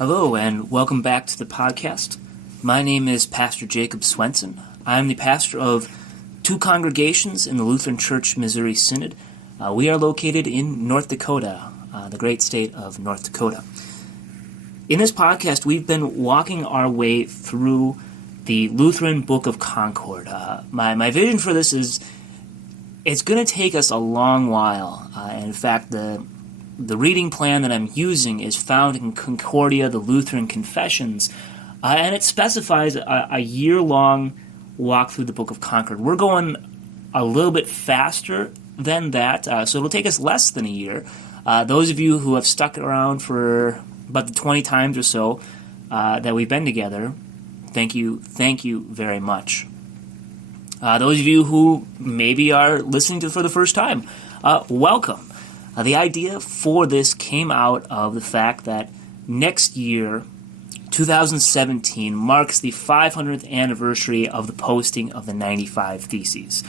Hello, and welcome back to the podcast. My name is Pastor Jacob Swenson. I'm the pastor of two congregations in the Lutheran Church Missouri Synod. We are located in North Dakota, the great state of North Dakota. In this podcast, we've been walking our way through the Lutheran book-of-concord. My vision for this is it's going to take us a long while. In fact, the reading plan that I'm using is found in Concordia, the Lutheran Confessions, and it specifies a year-long walk through the book-of-concord. We're going a little bit faster than that, so it'll take us less than a year. Those of you who have stuck around for about the 20 times or so that we've been together, thank you very much. Those of you who maybe are listening to it for the first time, welcome. The idea for this came out of the fact that next year, 2017, marks the 500th anniversary of the posting of the 95 Theses.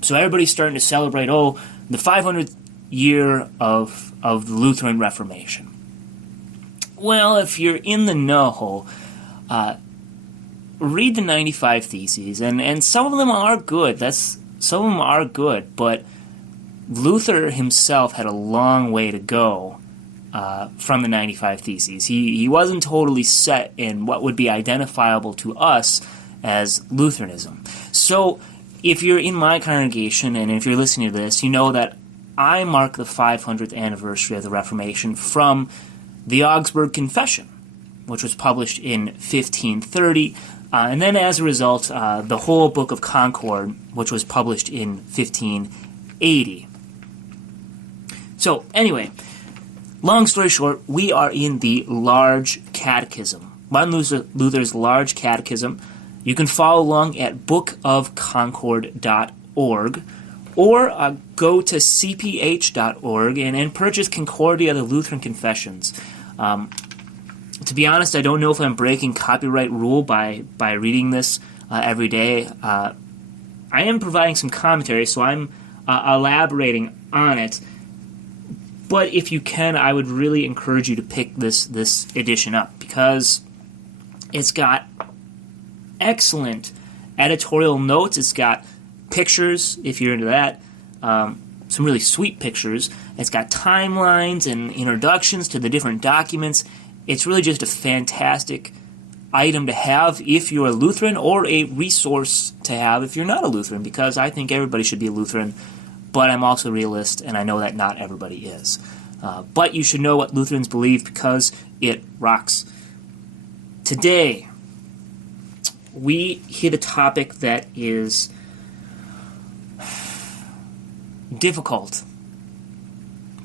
So everybody's starting to celebrate, the 500th year of the Lutheran Reformation. Well, if you're in the know, read the 95 Theses, and some of them are good. But Luther himself had a long way to go from the 95 Theses. He wasn't totally set in what would be identifiable to us as Lutheranism. So if you're in my congregation and if you're listening to this, you know that I mark the 500th anniversary of the Reformation from the Augsburg Confession, which was published in 1530, and then as a result, the whole Book of Concord, which was published in 1580. So, anyway, long story short, we are in the Large Catechism, Martin Luther's Large Catechism. You can follow along at book-of-concord.org, or go to cph.org and purchase Concordia, the Lutheran Confessions. To be honest, I don't know if I'm breaking copyright rule by reading this every day. I am providing some commentary, so I'm elaborating on it. But if you can, I would really encourage you to pick this edition up, because it's got excellent editorial notes. It's got pictures, if you're into that, some really sweet pictures. It's got timelines and introductions to the different documents. It's really just a fantastic item to have if you're a Lutheran, or a resource to have if you're not a Lutheran, because I think everybody should be a Lutheran, but I'm also a realist, and I know that not everybody is. But you should know what Lutherans believe, because it rocks. Today, we hit a topic that is difficult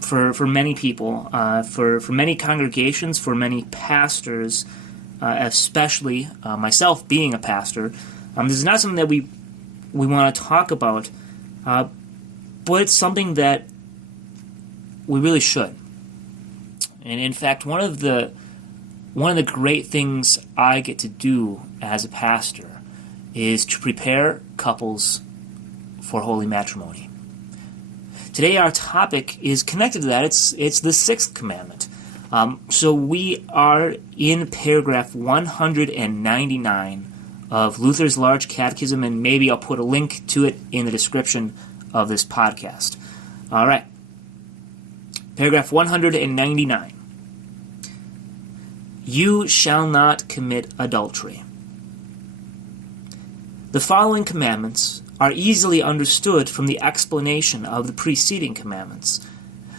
for many people, for many congregations, for many pastors, especially myself being a pastor. This is not something that we want to talk about, but it's something that we really should. And in fact, one of the great things I get to do as a pastor is to prepare couples for holy matrimony. Today our topic is connected to that. It's the sixth commandment. So we are in paragraph 199 of Luther's Large Catechism, and maybe I'll put a link to it in the description of this podcast. All right. Paragraph 199. You shall not commit adultery. The following commandments are easily understood from the explanation of the preceding commandments,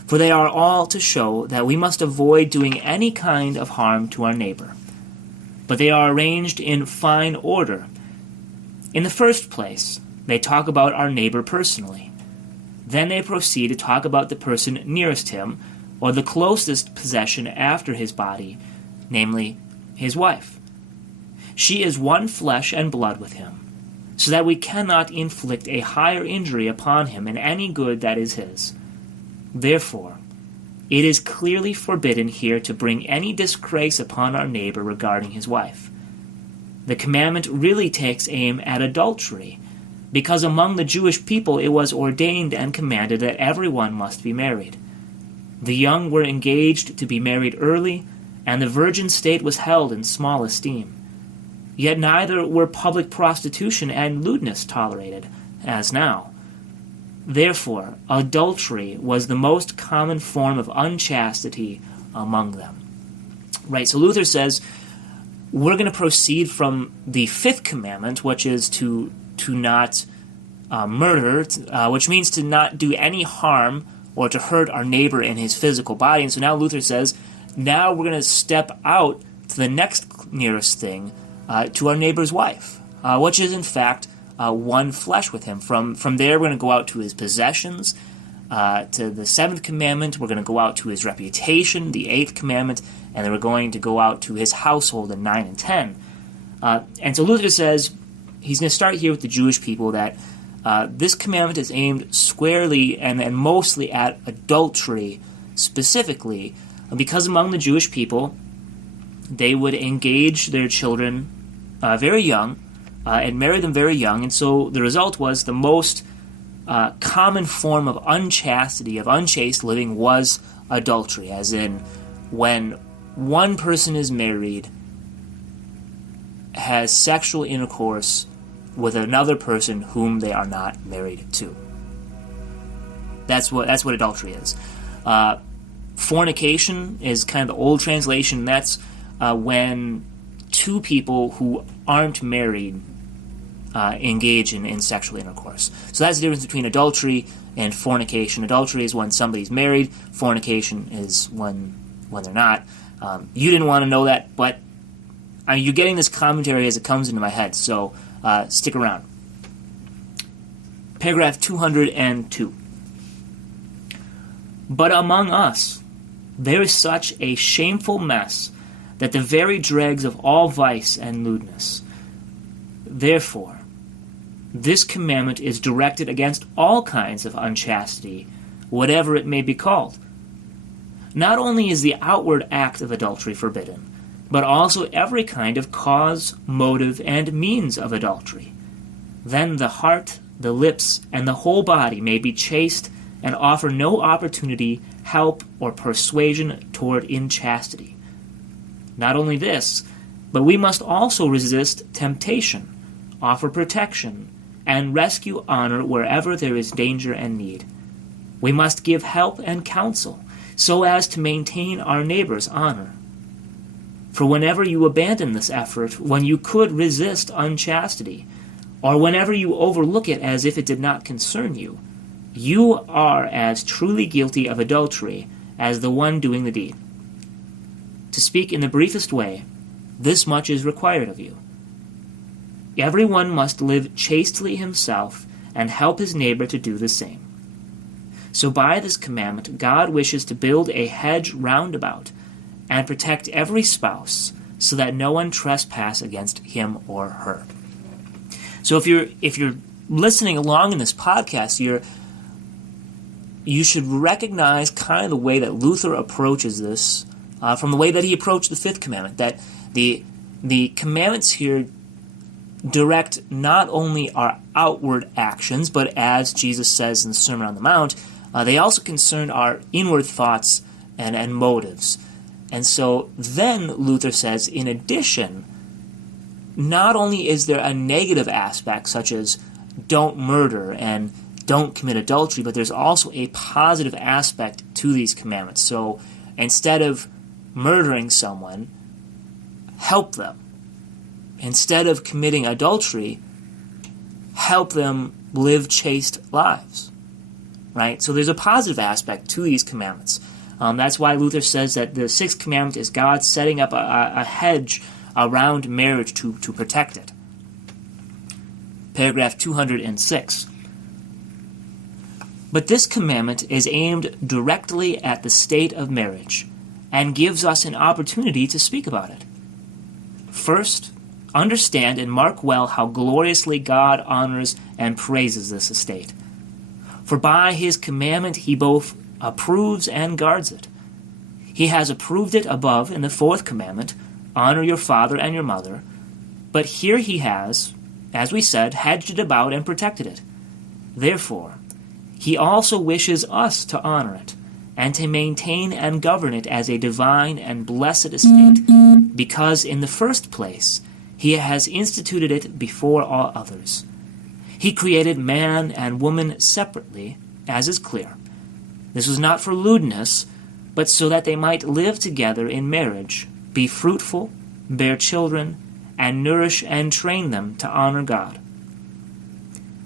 for they are all to show that we must avoid doing any kind of harm to our neighbor. But they are arranged in fine order. In the first place, they talk about our neighbor personally. Then they proceed to talk about the person nearest him, or the closest possession after his body, namely, his wife. She is one flesh and blood with him, so that we cannot inflict a higher injury upon him in any good that is his. Therefore, it is clearly forbidden here to bring any disgrace upon our neighbor regarding his wife. The commandment really takes aim at adultery, because among the Jewish people it was ordained and commanded that everyone must be married. The young were engaged to be married early, and the virgin state was held in small esteem. Yet neither were public prostitution and lewdness tolerated, as now. Therefore, adultery was the most common form of unchastity among them. Right, so Luther says, we're going to proceed from the fifth commandment, which is to not murder, which means to not do any harm or to hurt our neighbor in his physical body. And so now Luther says, now we're going to step out to the next nearest thing, to our neighbor's wife, which is in fact one flesh with him. From there, we're going to go out to his possessions. To the seventh commandment, we're going to go out to his reputation, the eighth commandment, and then we're going to go out to his household in 9 and 10. And so Luther says, he's going to start here with the Jewish people, that this commandment is aimed squarely and mostly at adultery specifically, because among the Jewish people, they would engage their children very young and marry them very young, and so the result was the most common form of unchastity, of unchaste living, was adultery, as in when one person is married, has sexual intercourse with another person whom they are not married to. That's what adultery is. Fornication is kind of the old translation. That's when two people who aren't married engage in sexual intercourse. So that's the difference between adultery and fornication. Adultery is when somebody's married. Fornication is when they're not. You didn't want to know that, but you're getting this commentary as it comes into my head, so stick around. Paragraph 202. But among us there is such a shameful mess that the very dregs of all vice and lewdness. Therefore, this commandment is directed against all kinds of unchastity, whatever it may be called. Not only is the outward act of adultery forbidden, but also every kind of cause, motive, and means of adultery. Then the heart, the lips, and the whole body may be chaste and offer no opportunity, help, or persuasion toward inchastity. Not only this, but we must also resist temptation, offer protection, and rescue honor wherever there is danger and need. We must give help and counsel, so as to maintain our neighbor's honor. For whenever you abandon this effort, when you could resist unchastity, or whenever you overlook it as if it did not concern you, you are as truly guilty of adultery as the one doing the deed. To speak in the briefest way, this much is required of you. Everyone must live chastely himself and help his neighbor to do the same. So by this commandment, God wishes to build a hedge round about and protect every spouse so that no one trespass against him or her. So if you're listening along in this podcast, you should recognize kind of the way that Luther approaches this from the way that he approached the fifth commandment, that the commandments here direct not only our outward actions, but as Jesus says in the Sermon on the Mount, they also concern our inward thoughts and motives. And so then Luther says, in addition, not only is there a negative aspect, such as don't murder and don't commit adultery, but there's also a positive aspect to these commandments. So instead of murdering someone, help them. Instead of committing adultery, help them live chaste lives. Right? So there's a positive aspect to these commandments. That's why Luther says that the sixth commandment is God setting up a hedge around marriage to protect it. Paragraph 206. But this commandment is aimed directly at the state of marriage and gives us an opportunity to speak about it. First, understand and mark well how gloriously God honors and praises this estate. For by his commandment he both approves and guards it. He has approved it above in the fourth commandment, honor your father and your mother, but here he has, as we said, hedged it about and protected it. Therefore, he also wishes us to honor it and to maintain and govern it as a divine and blessed estate, because in the first place he has instituted it before all others. He created man and woman separately, as is clear. This was not for lewdness, but so that they might live together in marriage, be fruitful, bear children, and nourish and train them to honor God.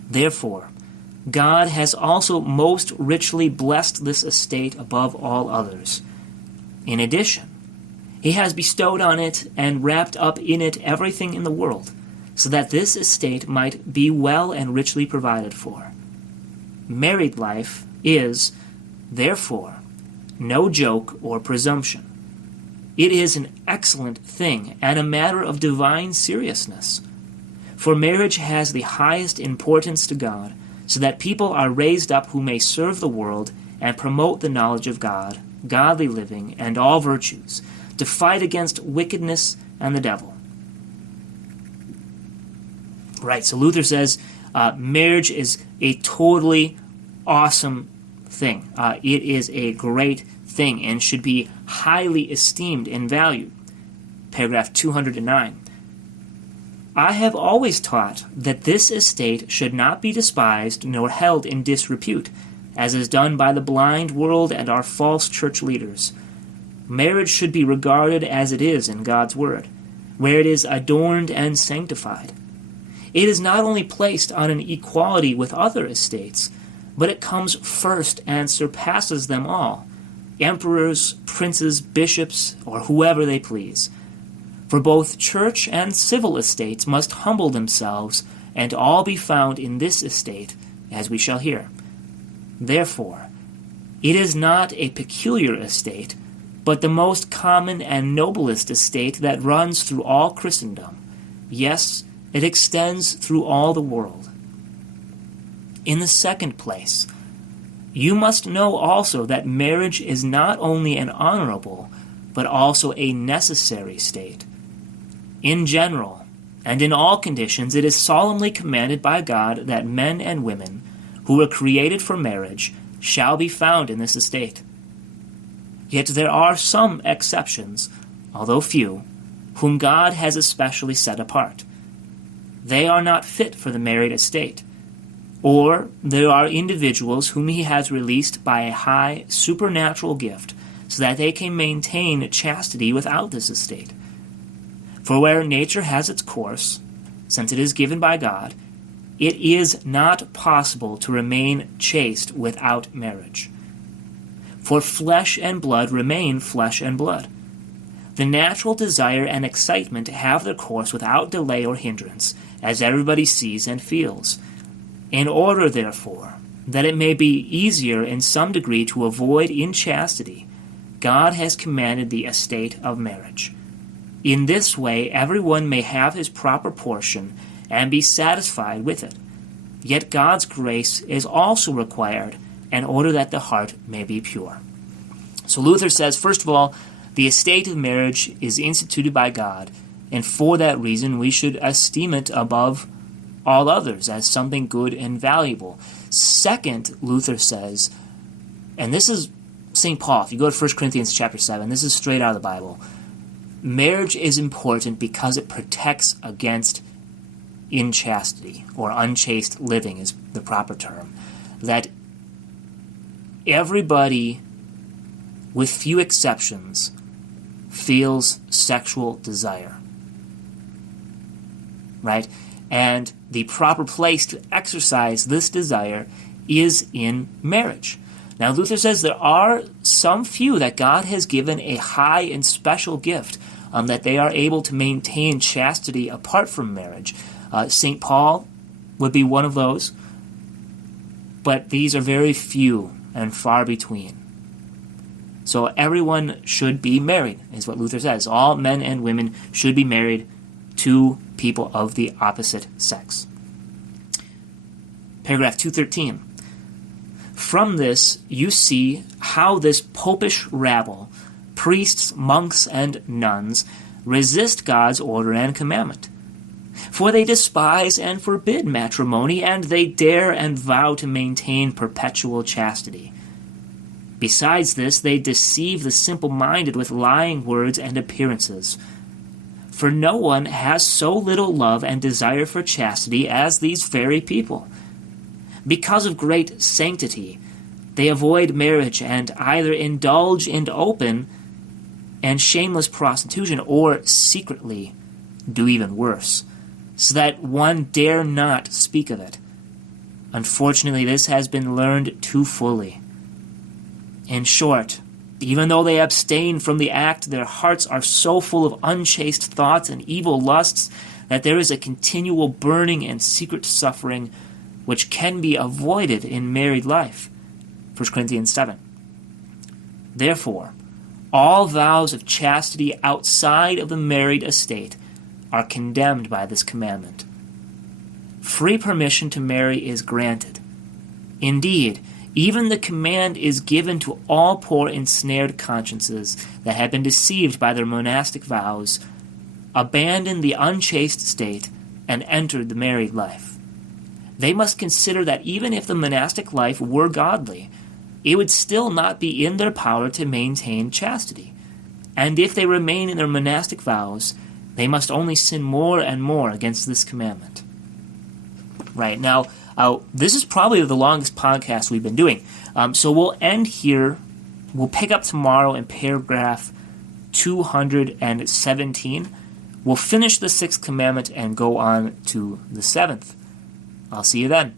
Therefore, God has also most richly blessed this estate above all others. In addition, he has bestowed on it and wrapped up in it everything in the world, so that this estate might be well and richly provided for. Married life is, therefore, no joke or presumption. It is an excellent thing and a matter of divine seriousness. For marriage has the highest importance to God, so that people are raised up who may serve the world and promote the knowledge of God, godly living, and all virtues, to fight against wickedness and the devil. Right, so Luther says marriage is a totally awesome thing. It is a great thing and should be highly esteemed and valued. Paragraph 209. I have always taught that this estate should not be despised nor held in disrepute, as is done by the blind world and our false church leaders. Marriage should be regarded as it is in God's Word, where it is adorned and sanctified. It is not only placed on an equality with other estates, but it comes first and surpasses them all, emperors, princes, bishops, or whoever they please. For both church and civil estates must humble themselves, and all be found in this estate, as we shall hear. Therefore, it is not a peculiar estate, but the most common and noblest estate that runs through all Christendom. Yes, it extends through all the world. In the second place, you must know also that marriage is not only an honorable, but also a necessary state. In general, and in all conditions, it is solemnly commanded by God that men and women, who were created for marriage, shall be found in this estate. Yet there are some exceptions, although few, whom God has especially set apart. They are not fit for the married estate, or there are individuals whom he has released by a high supernatural gift, so that they can maintain chastity without this estate. For where nature has its course, since it is given by God, it is not possible to remain chaste without marriage. For flesh and blood remain flesh and blood. The natural desire and excitement have their course without delay or hindrance, as everybody sees and feels. In order, therefore, that it may be easier in some degree to avoid inchastity, God has commanded the estate of marriage. In this way, everyone may have his proper portion and be satisfied with it. Yet God's grace is also required in order that the heart may be pure. So Luther says, first of all, the estate of marriage is instituted by God, and for that reason we should esteem it above all others as something good and valuable. Second, Luther says, and this is St. Paul, if you go to 1 Corinthians chapter 7, this is straight out of the Bible. Marriage is important because it protects against inchastity, or unchaste living is the proper term. That everybody, with few exceptions, feels sexual desire. Right? And the proper place to exercise this desire is in marriage. Now, Luther says there are some few that God has given a high and special gift, that they are able to maintain chastity apart from marriage. St. Paul would be one of those, but these are very few and far between. So everyone should be married, is what Luther says. All men and women should be married to people of the opposite sex. Paragraph 213. From this, you see how this popish rabble, priests, monks, and nuns, resist God's order and commandment. For they despise and forbid matrimony, and they dare and vow to maintain perpetual chastity. Besides this, they deceive the simple-minded with lying words and appearances. For no one has so little love and desire for chastity as these very people. Because of great sanctity, they avoid marriage and either indulge in open and shameless prostitution or secretly do even worse, so that one dare not speak of it. Unfortunately, this has been learned too fully. In short, even though they abstain from the act, their hearts are so full of unchaste thoughts and evil lusts that there is a continual burning and secret suffering which can be avoided in married life. 1 Corinthians 7. Therefore, all vows of chastity outside of the married estate are condemned by this commandment. Free permission to marry is granted. Indeed, even the command is given to all poor ensnared consciences that have been deceived by their monastic vows, abandoned the unchaste state, and entered the married life. They must consider that even if the monastic life were godly, it would still not be in their power to maintain chastity. And if they remain in their monastic vows, they must only sin more and more against this commandment. Right, now, this is probably the longest podcast we've been doing. So we'll end here. We'll pick up tomorrow in paragraph 217. We'll finish the sixth commandment and go on to the seventh. I'll see you then.